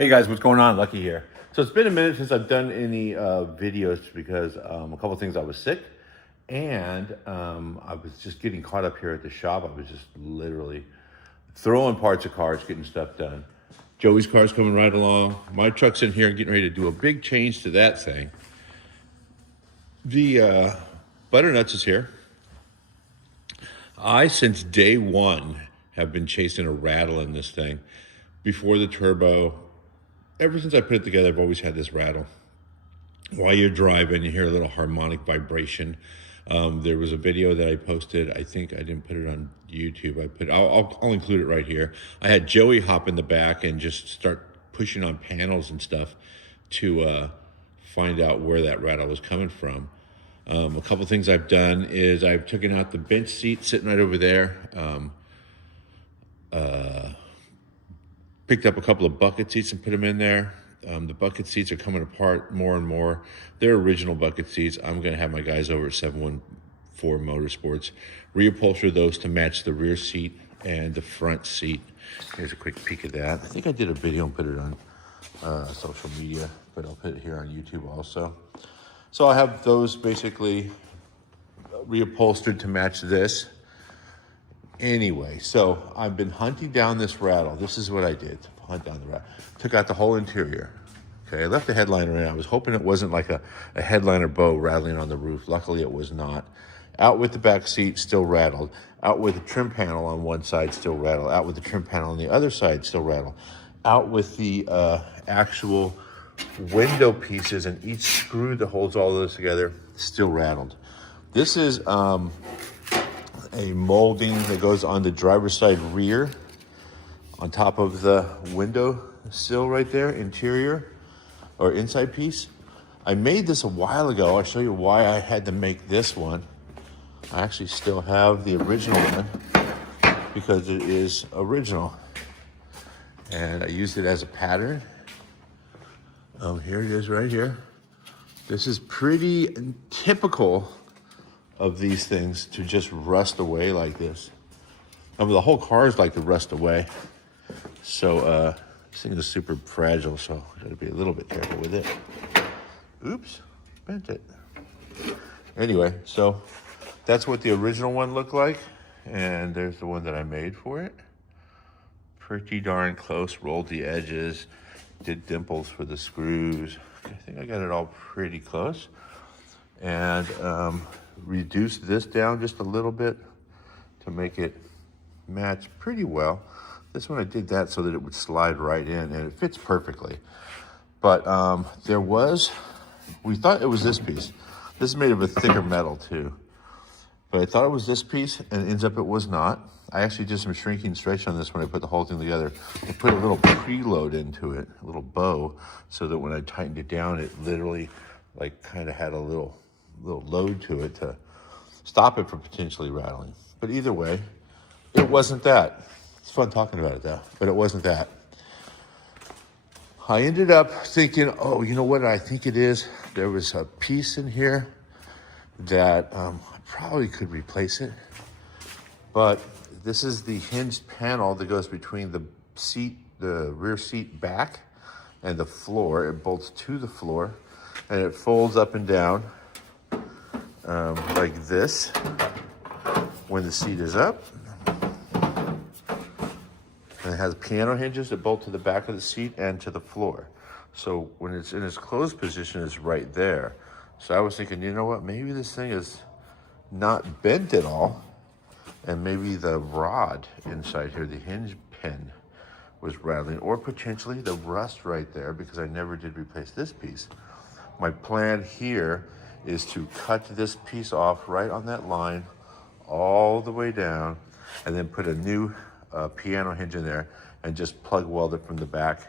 Hey guys, what's going on? Lucky here. So it's been a minute since I've done any videos because a couple of things, I was sick and I was just getting caught up here at the shop. I was just literally throwing parts of cars, getting stuff done. Joey's car's coming right along. My truck's in here getting ready to do a big change to that thing. The Butternuts is here. I, since day one, have been chasing a rattle in this thing. Before the turbo, ever since I put it together, I've always had this rattle. While you're driving, you hear a little harmonic vibration. There was a video that I posted. I think I didn't put it on YouTube. I'll include it right here. I had Joey hop in the back and just start pushing on panels and stuff to find out where that rattle was coming from. A couple things I've done is I've taken out the bench seat sitting right over there. Picked up a couple of bucket seats and put them in there. The bucket seats are coming apart more and more. They're original bucket seats. I'm going to have my guys over at 714 Motorsports reupholster those to match the rear seat and the front seat. Here's a quick peek of that. I think I did a video and put it on social media, but I'll put it here on YouTube also. So I have those basically reupholstered to match this. Anyway, so I've been hunting down this rattle. This is what I did, hunt down the rattle. Took out the whole interior. Okay, I left the headliner in. I was hoping it wasn't like a headliner bow rattling on the roof. Luckily, it was not. Out with the back seat, still rattled. Out with the trim panel on one side, still rattled. Out with the trim panel on the other side, still rattled. Out with the actual window pieces and each screw that holds all those together, still rattled. This is a molding that goes on the driver's side rear on top of the window sill right there, interior or inside piece. I made this a while ago. I'll show you why I had to make this one. I actually still have the original one because it is original. And I used it as a pattern. Here it is right here. This is pretty typical of these things to just rust away like this. I mean, the whole car is like to rust away. So this thing is super fragile, so I gotta be a little bit careful with it. Oops, bent it. Anyway, so that's what the original one looked like. And there's the one that I made for it. Pretty darn close, rolled the edges, did dimples for the screws. I think I got it all pretty close. And reduced this down just a little bit to make it match pretty well. This one I did that so that it would slide right in, and it fits perfectly. But we thought it was this piece. This is made of a thicker metal too. But I thought it was this piece, and it ends up it was not. I actually did some shrinking stretch on this when I put the whole thing together. I put a little preload into it, a little bow, so that when I tightened it down, it literally like kind of had a little load to it to stop it from potentially rattling. But either way, it wasn't that. It's fun talking about it though, but it wasn't that. I ended up thinking, oh, you know what I think it is? There was a piece in here that I probably could replace it, but this is the hinged panel that goes between the seat, the rear seat back, and the floor. It bolts to the floor, and it folds up and down like this when the seat is up. And it has piano hinges that bolt to the back of the seat and to the floor. So when it's in its closed position, it's right there. So I was thinking, you know what, maybe this thing is not bent at all, and maybe the rod inside here, the hinge pin, was rattling, or potentially the rust right there, because I never did replace this piece. My plan here is to cut this piece off right on that line all the way down, and then put a new piano hinge in there and just plug weld it from the back.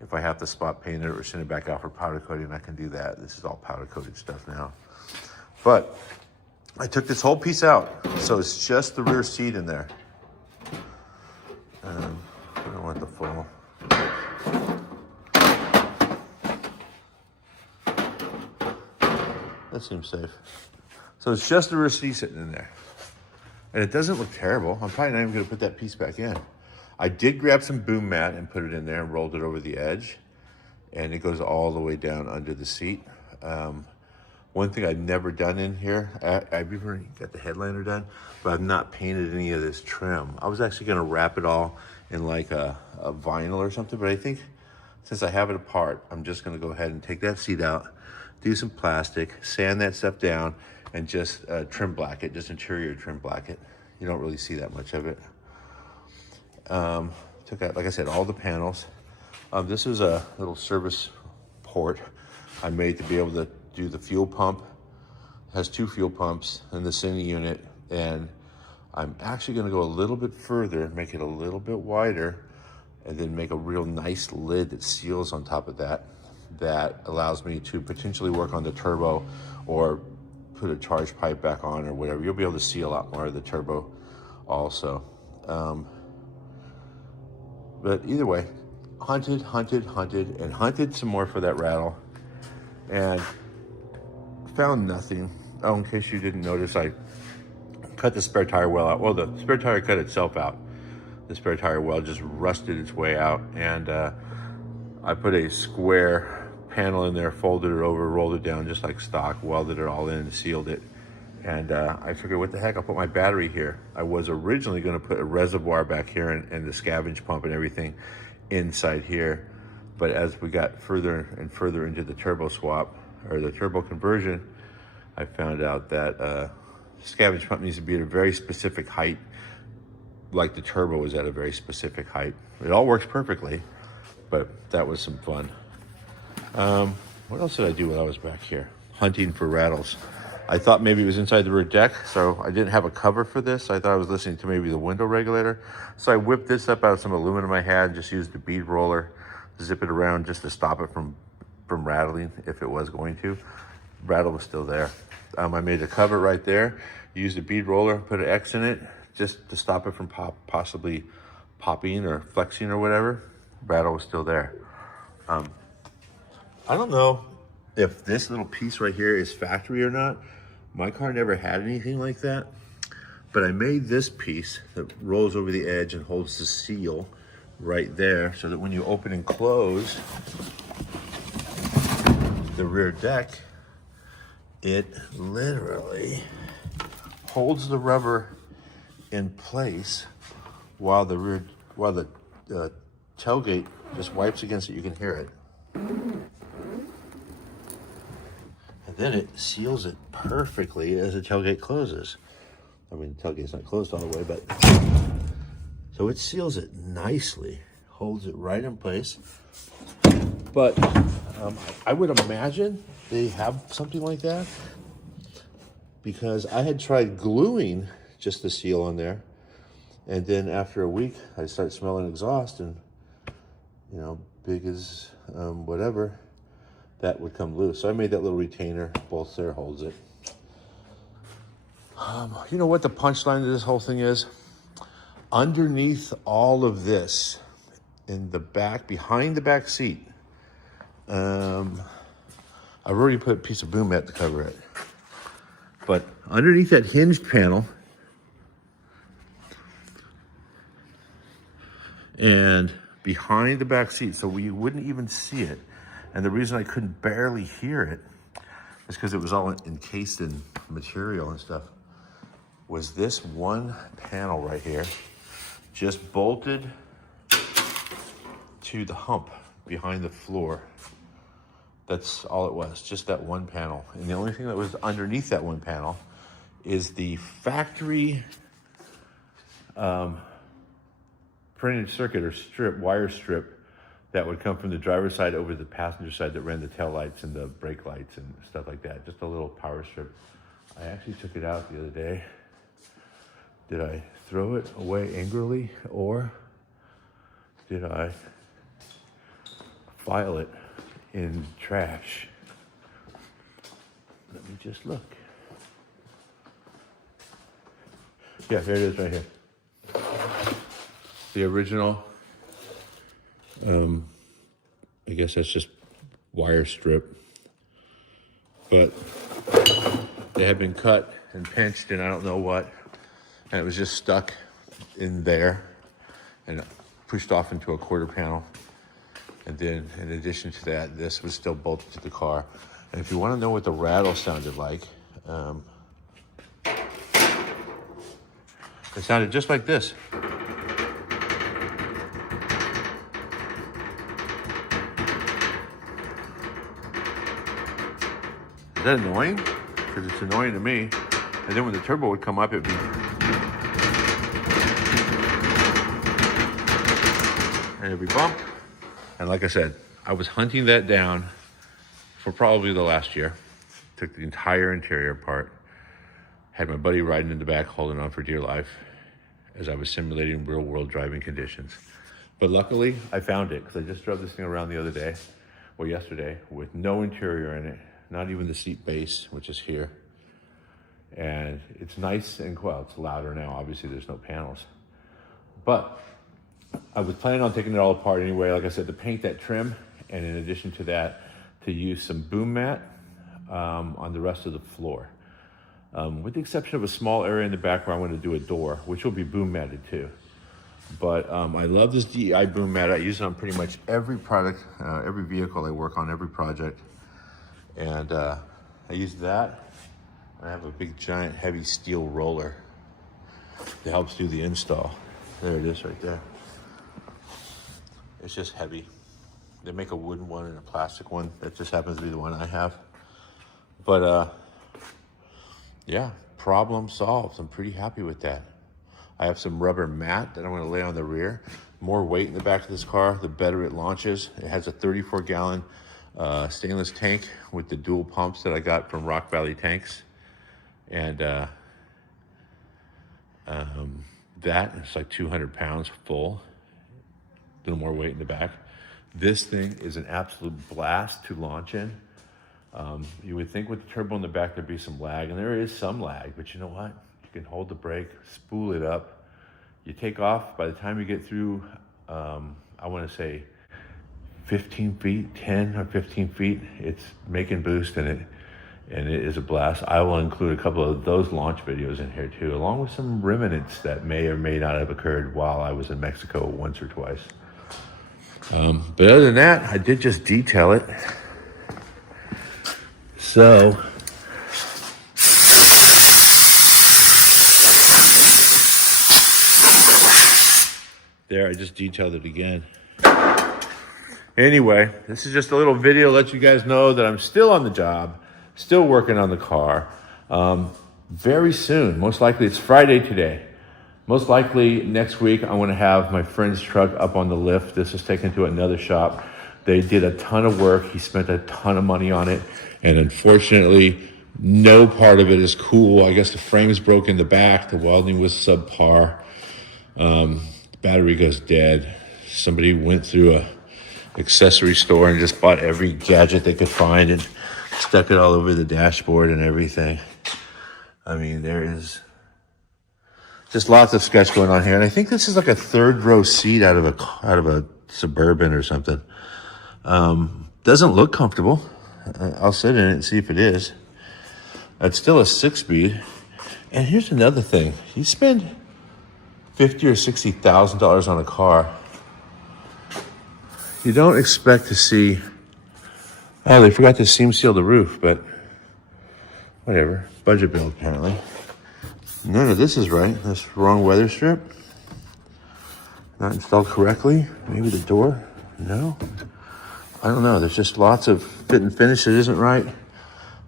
If I have to spot paint it or send it back out for powder coating, I can do that. This is all powder coated stuff now. But I took this whole piece out, so it's just the rear seat in there. I don't want the full. That seems safe. So it's just the rear seat sitting in there. And it doesn't look terrible. I'm probably not even gonna put that piece back in. I did grab some boom mat and put it in there and rolled it over the edge, and it goes all the way down under the seat. One thing I've never done in here, I've even got the headliner done, but I've not painted any of this trim. I was actually gonna wrap it all in like a vinyl or something, but I think since I have it apart, I'm just gonna go ahead and take that seat out, do some plastic, sand that stuff down, and just trim black it, just interior trim black it. You don't really see that much of it. Took out, like I said, all the panels. This is a little service port I made to be able to do the fuel pump. It has 2 fuel pumps in the cine unit, and I'm actually gonna go a little bit further, make it a little bit wider, and then make a real nice lid that seals on top of that. That allows me to potentially work on the turbo or put a charge pipe back on or whatever. You'll be able to see a lot more of the turbo also. But either way, hunted, and hunted some more for that rattle, and found nothing. Oh, in case you didn't notice, I cut the spare tire well out. Well, the spare tire cut itself out. The spare tire well just rusted its way out, and I put a square panel in there, folded it over, rolled it down just like stock, welded it all in and sealed it. And I figured, what the heck, I'll put my battery here. I was originally gonna put a reservoir back here and the scavenge pump and everything inside here. But as we got further and further into the turbo swap, or the turbo conversion, I found out that scavenge pump needs to be at a very specific height, like the turbo is at a very specific height. It all works perfectly, but that was some fun. What else did I do while I was back here? Hunting for rattles. I thought maybe it was inside the rear deck, so I didn't have a cover for this. I thought I was listening to maybe the window regulator. So I whipped this up out of some aluminum I had, just used the bead roller, zip it around just to stop it from rattling if it was going to. Rattle was still there. I made a cover right there, used a bead roller, put an X in it, just to stop it from possibly popping or flexing or whatever. Rattle was still there. I don't know if this little piece right here is factory or not. My car never had anything like that, but I made this piece that rolls over the edge and holds the seal right there, so that when you open and close the rear deck, it literally holds the rubber in place while the tailgate just wipes against it. You can hear it. And then it seals it perfectly as the tailgate closes. I mean, the tailgate's not closed all the way, but so it seals it nicely, holds it right in place. But I would imagine they have something like that, because I had tried gluing just the seal on there, and then after a week I started smelling exhaust, and you know, big as whatever, that would come loose. So I made that little retainer, bolt there, holds it. You know what the punchline of this whole thing is? Underneath all of this, in the back, behind the back seat, I've already put a piece of boom mat to cover it. But underneath that hinged panel, and behind the back seat, so we wouldn't even see it. And the reason I couldn't barely hear it is because it was all encased in material and stuff, was this one panel right here, just bolted to the hump behind the floor. That's all it was, just that one panel. And the only thing that was underneath that one panel is the factory printed circuit or strip, wire strip, that would come from the driver's side over the passenger side that ran the tail lights and the brake lights and stuff like that. Just a little power strip. I actually took it out the other day. Did I throw it away angrily, or did I file it in trash? Let me just look. Yeah, there it is right here. The original, I guess that's just wire strip, but they had been cut and pinched and I don't know what, and it was just stuck in there, and pushed off into a quarter panel. And then in addition to that, this was still bolted to the car. And if you want to know what the rattle sounded like, it sounded just like this. Is that annoying? Because it's annoying to me. And then when the turbo would come up, it'd be... and it'd be bump. And like I said, I was hunting that down for probably the last year. Took the entire interior apart. Had my buddy riding in the back, holding on for dear life as I was simulating real world driving conditions. But luckily, I found it because I just drove this thing around the other day, or yesterday, with no interior in it, not even the seat base, which is here. And it's nice and, well, it's louder now. Obviously, there's no panels. But I was planning on taking it all apart anyway, like I said, to paint that trim, and in addition to that, to use some boom mat on the rest of the floor. With the exception of a small area in the back where I want to do a door, which will be boom matted too. But I love this DEI boom mat. I use it on pretty much every product, every vehicle I work on, every project. And I use that. I have a big, giant, heavy steel roller that helps do the install. There it is right there. It's just heavy. They make a wooden one and a plastic one. That just happens to be the one I have. But yeah, problem solved. I'm pretty happy with that. I have some rubber mat that I'm going to lay on the rear. More weight in the back of this car, the better it launches. It has a 34-gallon stainless tank with the dual pumps that I got from Rock Valley Tanks. And that is like 200 pounds full. A little more weight in the back. This thing is an absolute blast to launch in. You would think with the turbo in the back there'd be some lag, and there is some lag, but you know what? You can hold the brake, spool it up. You take off, by the time you get through, I want to say 15 feet, 10 or 15 feet, it's making boost, and it is a blast. I will include a couple of those launch videos in here too, along with some remnants that may or may not have occurred while I was in Mexico once or twice. But other than that, I did just detail it. So, there, I just detailed it again. Anyway, this is just a little video to let you guys know that I'm still on the job, still working on the car. Very soon, most likely it's Friday today. Most likely next week, I want to have my friend's truck up on the lift. This is taken to another shop. They did a ton of work. He spent a ton of money on it. And unfortunately, no part of it is cool. I guess the frame's broke in the back. The welding was subpar. The battery goes dead. Somebody went through a accessory store and just bought every gadget they could find and stuck it all over the dashboard and everything. I mean, there is just lots of sketch going on here. And I think this is like a third row seat out of a Suburban or something. Doesn't look comfortable. I'll sit in it and see if it is. It's still a 6-speed. And here's another thing. You spend $50,000 or $60,000 on a car, you don't expect to see, oh, they forgot to seam seal the roof, but whatever. Budget bill, apparently. None of this is right. That's wrong weather strip. Not installed correctly. Maybe the door. No. I don't know. There's just lots of fit and finish that isn't right.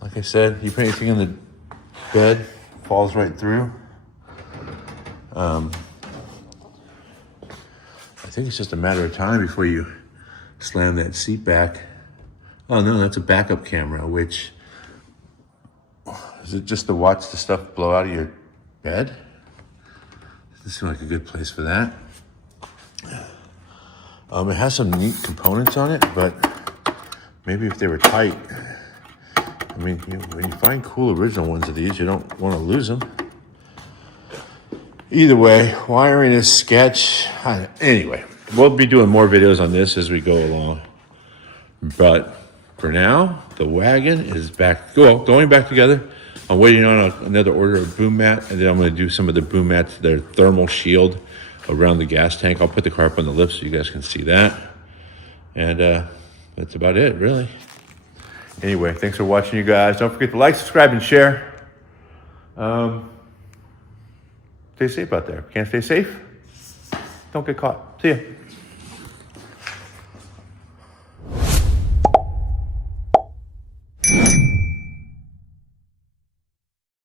Like I said, you put anything in the bed, falls right through. I think it's just a matter of time before you slam that seat back. Oh no, that's a backup camera, which, is it just to watch the stuff blow out of your bed? Doesn't seem like a good place for that. It has some neat components on it, but maybe if they were tight. I mean, when you find cool original ones of these, you don't want to lose them. Either way, wiring is sketch. Anyway, we'll be doing more videos on this as we go along. But for now, the wagon is back, going back together. I'm waiting on another order of boom mat, and then I'm going to do some of the boom mats, their thermal shield. around the gas tank. I'll put the car up on the lift so you guys can see that. And that's about it, really. Anyway, thanks for watching, you guys. Don't forget to like, subscribe, and share. Stay safe out there. Can't stay safe? Don't get caught. See ya.